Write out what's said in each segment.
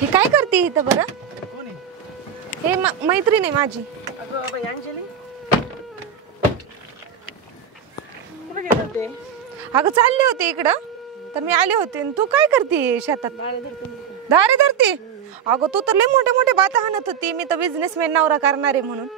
ही काय करते इथं बरं? हे मैत्रीण आहे माझी. अगं चालले होते इकडं तर मी आले होते. तू काय करते शेतात? दारे धरते. अगं तू तर लय मोठे मोठे बाता हाणत होती मी तर बिझनेसमॅन नवरा करणार आहे म्हणून.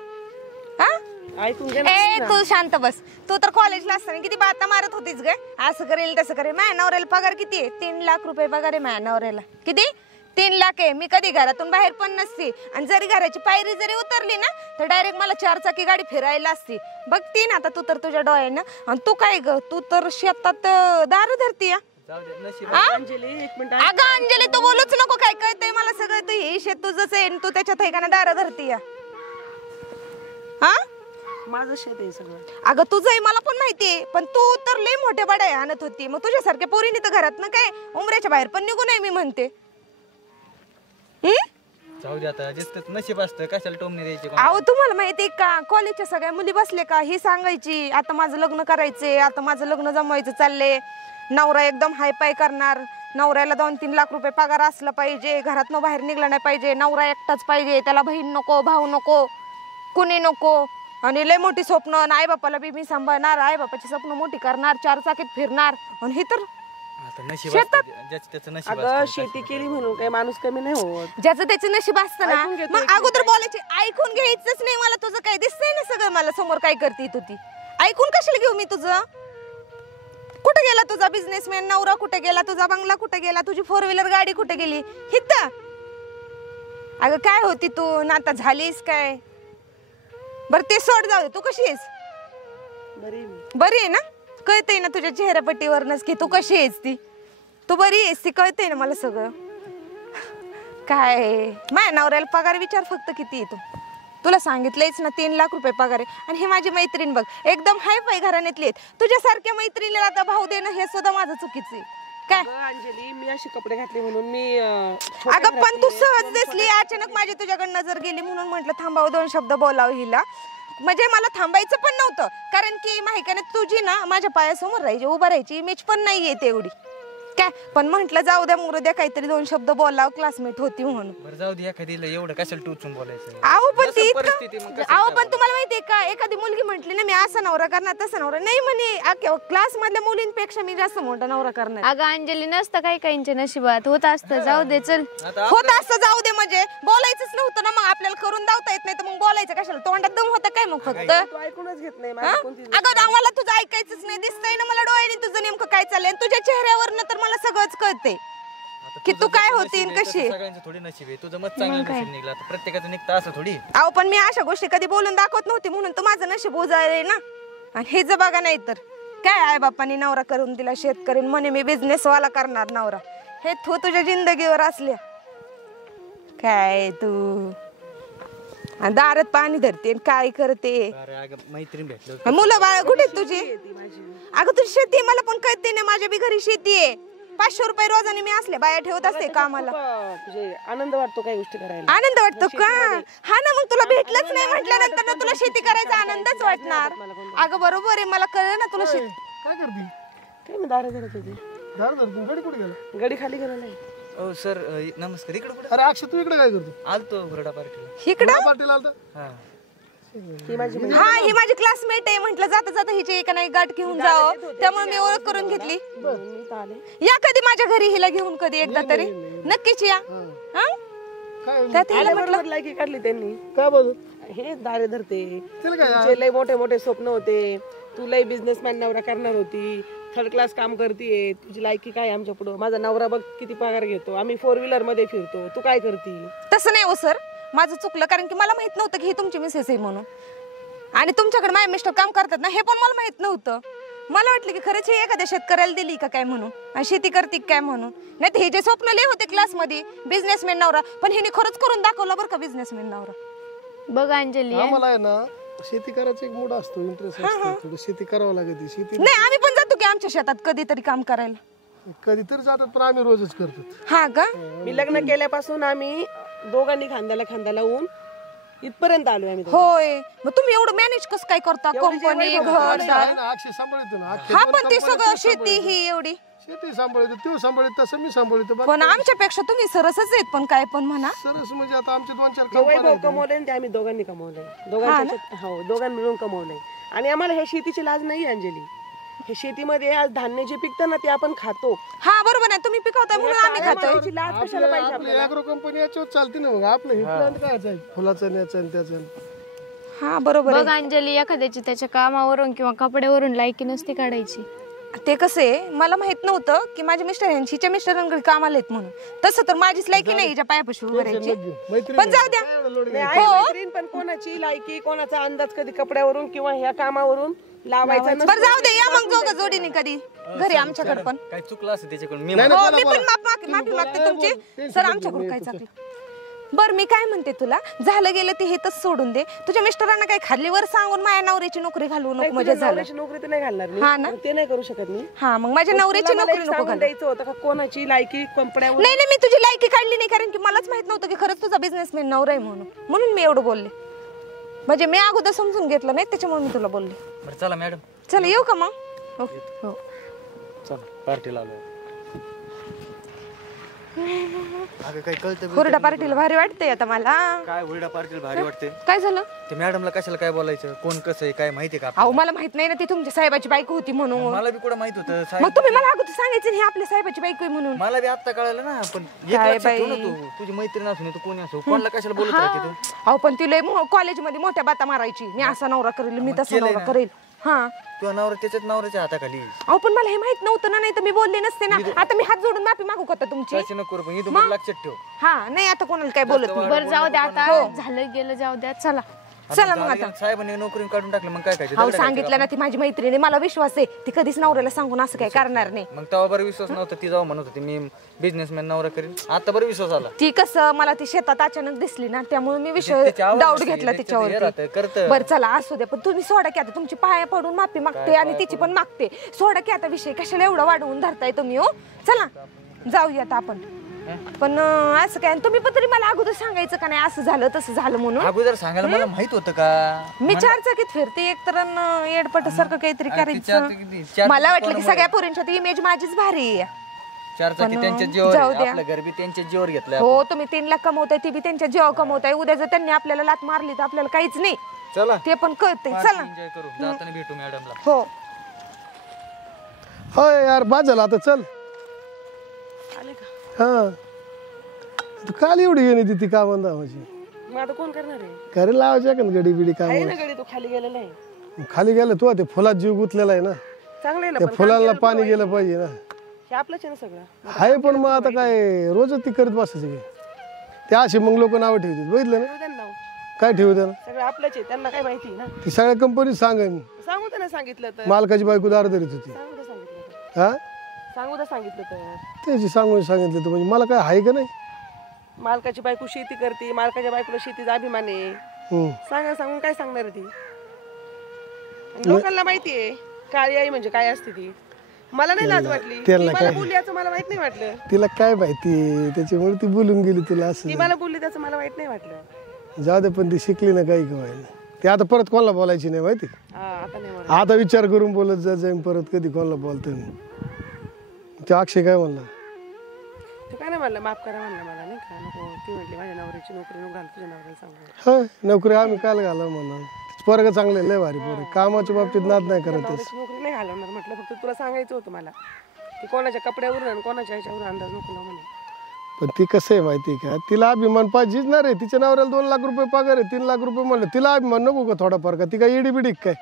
तू शांत बस. तू तर कॉलेजला असताना किती बाता मारत होतीस ग. असं करेल तसं करेल. माझ्या नवऱ्याला पगार किती आहे? 3 लाख रुपये पगार आहे माझ्या नवऱ्याला. किती? 3 लाख आहे. मी कधी घरातून बाहेर पण नसते आणि जरी घराची पायरी जरी उतरली ना तर डायरेक्ट मला 4 चाकी गाडी फिरायला असते. बघती ना आता तू तर तुझ्या डोळ्यानं. आणि तू काय ग? तू तर शेतात दारू धरती. अगं अंजली तू बोलूच नको. काय कळतंय मला सगळं. तू हे शेत तुझंच आहे तू त्याच्यात आहे का ना दारू धरती. हा माझं शेत आहे सगळं. अगं तुझं आहे मला पण माहितीये पण तू तर लय मोठे बडाय आणत होती. मग तुझ्यासारख्या पोरीने तर घरात ना काय उमऱ्याच्या बाहेर पण निघू नये मी म्हणते. जाऊ दे आता जिसं नशीब असतं कशाला टोमणे द्यायची. अहो तुम्हाला माहितीये का कॉलेजच्या सगळ्या मुली बसले का ही सांगायची आता माझं लग्न करायचंय आता माझं लग्न जमवायचं चाललंय. नवरा एकदम हाय पाय करणार. नवऱ्याला 2-3 लाख रुपये पगार असला पाहिजे. घरातनं बाहेर निघला नाही पाहिजे. नवरा एकटाच पाहिजे. त्याला बहीण नको भाऊ नको कुणी नको. आणि लय मोठी स्वप्न. आई बापाला बी मी सांभाळणार. आई बापाची स्वप्न मोठी करणार. 4 चाकीत फिरणार. आणि हे तर अगं शेती केली म्हणून काही माणूस कमी नाही होत. ज्याचं त्याचं नशीब असतं ना. मग अगोदर बोलायचे. ऐकून घ्यायचंच नाही मला तुझं काय दिसतंय ना सगळं मला समोर काय करते तू ती. ऐकून कशाला घेऊ मी तुझं. कुठे गेला तुझा बिझनेसमॅन नवरा? कुठे गेला तुझा बंगला? कुठे गेला तुझी 4 व्हीलर गाडी? कुठे गेली हित? अगं काय होती तू ना आता झालीस काय? बरं ते सोड जाऊ दे. तू कशी आहेस? बरी आहे ना? कळतंय ना तुझ्या चेहऱ्यापट्टीवरनच की तू कशी आहेस ती. तू बरी आहेस ती कळतंय ना मला सगळं. काय माझ्या नवऱ्याला पगार विचार फक्त किती येतो. तुला सांगितलंयच ना 3 लाख रुपये पगार आहे. आणि हे माझी मैत्रीण बघ एकदम हाय फाय घराण्यातली आहेत. तुझ्यासारख्या मैत्रिणीला आता भाव देणं हे सुद्धा माझं चुकीचं आहे. काय अंजली मी असे कपडे घातले म्हणून मी अगं पण तू सहज दिसली. अचानक माझी तुझ्याकडे नजर गेली म्हणून म्हटलं थांबावं 2 शब्द बोलावं हिला. म्हणजे मला थांबायचं पण नव्हतं कारण की माहिती नाही तुझी ना माझ्या पायासमोर राहायची उभा राहायची इमेज पण नाहीये तेवढी काय. पण म्हंटल जाऊ द्या मुरू द्या काहीतरी 2 शब्द बोलाव क्लासमेट होती म्हणून. बरं जाऊ दे एखादीला एवढं कशाला टोचून बोलायचं. अहो पण ती अहो पण तुम्हाला माहितीये का एखादी मुलगी म्हटली ना मी असा नवरा करणार तसा नवरा नाही म्हणे. क्लास मधल्या मुलींपेक्षा मी जास्त मोठा नवरा करणार. अगं अंजली नसतं काही काहींच्या नशिबात होत असतं. जाऊ दे चल. होत असतं जाऊ दे म्हणजे बोलायचंच नव्हतं ना मग आपल्याला करून दावता येत नाही तर मग बोलायचं कशाला. तोंडात दम होतं काय मग फक्त. ऐकूनच घेत नाही. अगं आम्हाला तुझं ऐकायचंच नाही. दिसतंय ना मला डोळ्याने तुझं नेमकं काय चाललंय. तुझ्या चेहऱ्यावर तर मला सगळंच कळतंय की तू काय होती कशी. सगळ्यांचं थोडी नशीब आहे. तुझं मत चांगलं नशीब निघलं प्रत्येकाचं निघतं असं थोडी. अहो पण मी अशा गोष्टी कधी बोलून दाखवत नव्हती म्हणून तर माझं नशीब उजाळलंय ना. आणि हे जर बघा नाही तर काय आई बापानी नवरा करून दिला शेतकरी म्हणे मी बिझनेस वाला करणार नवरा. हे तू तुझ्या जिंदगीवर असल्या काय तू दारात पाणी धरते काय करते. मैत्रीण भेटलं मुलं बाळ कुठे तुझी? अगं तुझी शेती मला पण कळते ना. माझ्या बी घरी शेती आहे. 500 रुपये रोजाने मी असले बाया ठेवत असते कामाला. आनंद वाटतो काही गोष्टी करायला. आनंद वाटतो का? हा ना मग तुला भेटलंच नाही म्हटल्यानंतर ना तुला शेती करायचा आनंदच वाटणार. अगं बरोबर आहे मला कळलं ना तुला शेती काय करते. काय मी दारा धरत होते. दार धरतो गडी कुठे गेला? गडी खाली गेला नाही. ओ सर नमस्कार. इकडे कुठे? अरे अक्षय तू इकडे काय करतो? आलतो हुरडा पार्टीला. इकडं पार्टीला आलता. हा ही माझी हा ही माझी क्लासमेट आहे. म्हटलं जाता जाता हिची एका नाही गाठ घेऊन जावं त्यामुळे मी ओळख करून घेतली. या कधी माझ्या घरी हिला घेऊन कधी एकदा तरी नक्कीच या. बरोबर लायकी काढली त्यांनी. काय बोल हे दारे धरते. तुझे लय मोठे मोठे स्वप्न होते. तू लय बिझनेसमॅन नवरा करणार होती. 3rd क्लास काम करतीये. तुझी लायकी काय आमच्या पुढं. माझा नवरा बघ किती पगार घेतो. आम्ही 4 व्हीलर मध्ये फिरतो. तू काय करती? तसं नाही हो सर माझं चुकलं कारण की मला माहित नव्हतं की ही तुमची मिसेस आहे म्हणून. आणि तुमच्याकडे माझे मिस्टर काम करतात ना हे पण मला माहित नव्हतं. मला वाटलं की खरंच हे एखाद्या शेतकऱ्याला दिली का काय म्हणून आणि शेती करते काय म्हणून. नाही हे जे स्वप्न लय होते क्लासमध्ये बिझनेसमॅन नवरा पण हिने खरंच करून दाखवलं बरं का बिझनेसमॅन नवरा. बघ अंजली आम्हाला आहे ना शेती करायचा एक मूड असतो इंटरेस्ट असतो. थोडी शेती करावं लागते. शेती नाही आम्ही पण जातो की आमच्या शेतात कधीतरी काम करायला. कधीतरी जातात पण आम्ही रोजच करतो. हा का? मी लग्न केल्यापासून आम्ही दोघांनी खांद्याला खांदा लावून इथपर्यंत आलोय आम्ही दोघं. होय मग तुम्ही एवढं मॅनेज कसं काय करता कंपनी घर आहे ना, अक्षय सांभाळतो ना अक्षय हा पण ते सगळं शेती ही एवढी शेती सांभाळतो तो सांभाळतो तसं मी सांभाळतो बघ पण आमच्यापेक्षा तुम्ही सरसच आहेत पण काय पण म्हणा सरस म्हणजे आता आमचे 2-4 ते वैभव कमवलंय आणि ते आम्ही दोघांनी कमवलंय हो दोघांनी मिळून कमवलंय आणि आम्हाला ह्या शेतीची लाज नाही अंजली हे शेतीमध्ये आज धान्य जे पिकतं ना ते आपण खातो हा बरोबर आहे तुम्ही पिकवताय म्हणून आम्ही खातोय त्याची लाज कशाला पाहिजे आपली अॅग्रो कंपनी याच्यावर चालते ना मग आपलं हे प्लांट काय आहे फुलाचं याचं आणि त्याचं हा बरोबर बघ अंजली एखाद्याची त्याच्या कामावरून किंवा कपड्यावरून लायकी नसती काढायची ते कसे मला माहित नव्हतं की माझ्या मिस्टरांच्या मिस्टरांकडे कामाला आहेत म्हणून तसं तर माझीच लायकी नाही हिच्या पायापाशी उभं राहायची मैत्री पण जाऊ द्या नाही, आहे मैत्रीण, पण कोणाची लायकी कोणाचा अंदाज कधी कपड्यावरून किंवा ह्या कामावरून लावायचा नसतो. बरं जाऊ दे या मग दोघं जोडीने कधी घरी आमच्याकडे पण काय चुकलं असं त्याच्याकडून मी हो मी पण माफी मागते तुमची सर आमच्याकडून काय चाकलं बरं मी काय म्हणते तुला झालं गेलं ते हे तर सोडून दे तुझ्या मिस्टरांना काय खाल्लीवर सांगून माझ्या नवऱ्याची नोकरी घालवू नको म्हणजे झालं नवऱ्याची नोकरी तर नाही घालणार हा ना? मी ते नाही करू शकत मी हा मग माझ्या नवऱ्याची तुला मला नोकरी एक नको सांगून घालू द्यायचं होतं का कोणाची लायकी कपड्यावर नाही नाही मी तुझी लायकी काढली नाही कारण की मलाच माहित नव्हतं की खरंच तुझा बिझनेसमॅन नवरा आहे म्हणून मी एवढं बोलले म्हणजे मी अगोदर समजून घेतलं नाही त्याच्यामुळे मी तुला बोलले बरं चला मॅडम चल येऊ का मग हो हो चला पार्टीला आलो अगं काय कळतं बी? हुरडा पार्टीला भारी वाटते आता मला काय हुरडा पार्टीला भारी वाटते काय झालं ते मॅडमला कशाला काय बोलायचं कोण कसं आहे काय माहितीये का अहो मला माहित नाही ना ती तुमच्या साहेबाची बायको होती म्हणून मला बी कुठं माहित होतं मग साहेब तुम्ही मला अगोदर सांगायचं नाही आपल्या साहेबाची बायको आहे म्हणून मला बी आता कळालं ना पण एक काय लक्षात ठेव ना बाई? तू तुझी मैत्रीण असू तू कोणी असो कोणाला कशाला बोलत राहते तू अहो पण तिला कॉलेजमध्ये मोठ्या बाता मारायची मी असा नवरा करेल मी तसा केलंय नवरा ना. करेल हा तुझा नवरा त्याच्याच नवऱ्याच्या हाताखाली अहो पण मला हे माहित नव्हतं ना नाही तर मी बोलले नसते ना आता मी हात जोडून माफी मागू का तुमची तशी नको करू पण इथून पुढे लक्षात ठेव हा नाही आता कोणाला काय बोलत नाही बरं जाऊ द्या आता झालं गेलं जाऊ द्या चला चला मग आता साहेबांनी नोकरी काढून टाकलं मग काय अहो सांगितलं ना ती माझी मैत्रिणी मला विश्वास आहे ती कधीच नवऱ्याला सांगून असं काय करणार नाही मग तेव्हा बरं विश्वास नव्हता ती जाऊ म्हणत होती मी बिझनेसमॅन नवरा करीन आता बरं विश्वास आला ती कसं मला ती शेतात अचानक दिसली ना त्यामुळे मी विषय त्याची आवड डाऊट नसते, घेतला त्याचं हे तिच्यावरती राहतं, करतं. बरं चला असू दे पण तुम्ही सोडा की आता तुमची पाया पडून माफी मागते आणि तिची पण मागते सोडा की आता विषय कशाला एवढा वाढवून धरताय तुम्ही हो चला जाऊयात आपण पण असं काय आणि तुम्ही पण तरी मला अगोदर सांगायचं का नाही असं झालं तसं झालं म्हणून अगोदर सांगायला मला माहित होतं का मी चारचाकीत फिरते एक तर येडपट सारखं काहीतरी चारचाकी- करायचं मला वाटलं की सगळ्या पोरींच्या इमेज माझीच भारी आहे चार चाकी त्यांच्या जाऊ जीवावर आहे. द्या. आपलं घर बी त्यांच्या जीवावर घेतलंय हो तुम्ही 3 लाख कमवताय ती बी त्यांच्या जीवावर कमवताय उद्या जर त्यांनी आपल्याला लात मारली तर आपल्याला काहीच नाही चला ते पण कळतंय चला एन्जॉय करू जाताना भेटू मॅडमला हो होय यार बाद झाला आता चल आले का हा तू काल एवढी येणे ती कामांदा माझी मग आता कोण करणार आहे घरी लावायच्या का गडी बिडी काम आहे ना गडी तो खाली गेलेला आहे खाली गेलं तू ते फुलात जीव गुतलेला आहे ना चांगलं आहे ना त्या पण फुलांना पाणी गेलं पाहिजे ना हे आपलंच आहे ना सगळं आहे पण मग आता काय रोजच ती करत बसायची काय ते असे मग लोक नावं ठेवतात बघितलं ना ठेवू द्या ना नाव. काय ठेवू ना सगळं आपलंच आहे त्यांना काय माहिती ना ती सगळ्या कंपनी सांगेन सांगू दे ना सांगितलं तर मालकाची बायको दार धरीत होती सांगू दे सांगितलं तर हा सांगू दे सांगितलं तर त्याची सांगून सांगितलं तर म्हणजे मला काय आहे का नाही मालकाची बायको शेती करते मालकाच्या बायकोला शेतीचा अभिमान आहे हम्म. सांगून काय सांगणार आहे ती आणि लोकांना माहिती आहे काळी आई म्हणजे काय असते ती मला नाही लाज वाटली ती त्यांना मला बोलली याचं मला वाईट नाही वाटलं तिला काय माहिती त्याच्यामुळे ती बोलून गेली तुला असं ती मला बोलली त्याचं मला वाईट नाही वाटलं जाऊ दे पण ती शिकली ना काही व्हायला ते आता परत कोणाला बोलायची नाही माहिती हा आता नाही म्हणत. आता विचार करून बोलत जा जाईन परत कधी कोणाला बोलतो ते अक्षय काय म्हणला ते काय नाही म्हणलं माफ करा म्हणलं मला नाही का नको ती म्हटली माझ्या नवऱ्याची नोकरी नको घाल तुझ्या नवऱ्याला सांगू हा नोकरी आम्ही काल घाला म्हणा पोरग चांगले लय भारी पोरं कामाच्या बाबतीत नाद नाही करत नवऱ्याची नोकरी नाही घालवणार म्हटलं फक्त तुला सांगायचं होतं मला की कोणाच्या कपड्यावरून आणि कोणाच्या ह्याच्यावर अंदाज नको लावू म्हणे पण ती कसं आहे माहिती आहे का तिला अभिमान पाहिजेच ना रे तिच्या नवऱ्याला 2 लाख रुपये पगार आहे 3 लाख रुपये म्हणलं तिला अभिमान नको का थोडाफार का ती काय इडी बिडी काय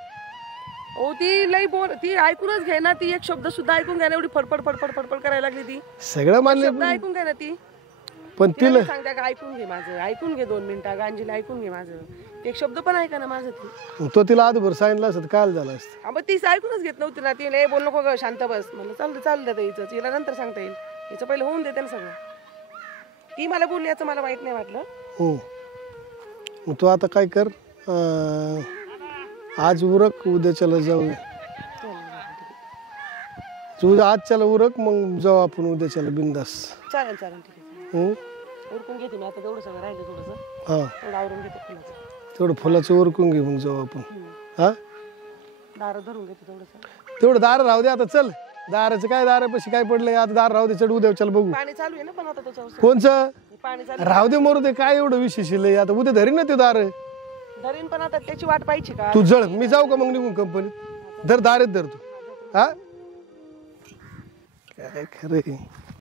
हो ती लई बोल ती ऐकूनच घे ना ती एक शब्द सुद्धा ऐकून घ्या ना एवढी फडफड फडफड फडफड करायला लागली ती सगळं मान्य शब्द ऐकून घ्या ना ती पण तिला तिला मी सांगते का ऐकून घे माझं ऐकून घे 2 मिनिटं गांजीला ऐकून घे माझं एक शब्द पण ऐका ना माझं ती तो तिला आधीभर सांगितलं असत काल झालं असतं हा, मग तीच ऐकूनच घेत नव्हती ना ती लय बोल नको ग शांत बस म्हणलं चालतं हिचं तिला नंतर सांगता येईल हिचं पहिलं होऊन देते ना सगळं ती मला बोलली याचं मला वाईट नाही वाटलं हो मग तू आता काय कर आज उरक उद्याच्याला जाऊ तू आजच्याला उरक मग जाऊ आपण उद्याच्याला बिंदास चालेल ठीक आहे उरकून घेते मी आता तेवढं सगळं राहिलं थोडंसं हा तेवढं आवरून घेते फुलाचं तेवढं फुलाचं ओरकून घे मग जाऊ आपण. हा दार धरून घेते थोडस. तेवढं दार राहू दे आता. चल दाराचं काय, दारापाशी काय पडलंय आता. दार राहू दे, चढ उद्या चल बघू. पाणी चालू आहे ना पण आता त्याच्यावर कोणचं पाणी चालू राहू दे मरू दे. काय एवढं विशेष आहे आता. उद्या धरी ना ते दार. धरीन पण आता त्याची वाट पाहिजे का? तू जळ, मी जाऊ का मग निघून कंपनीत. धर दारेत धर तू. हा काय खरं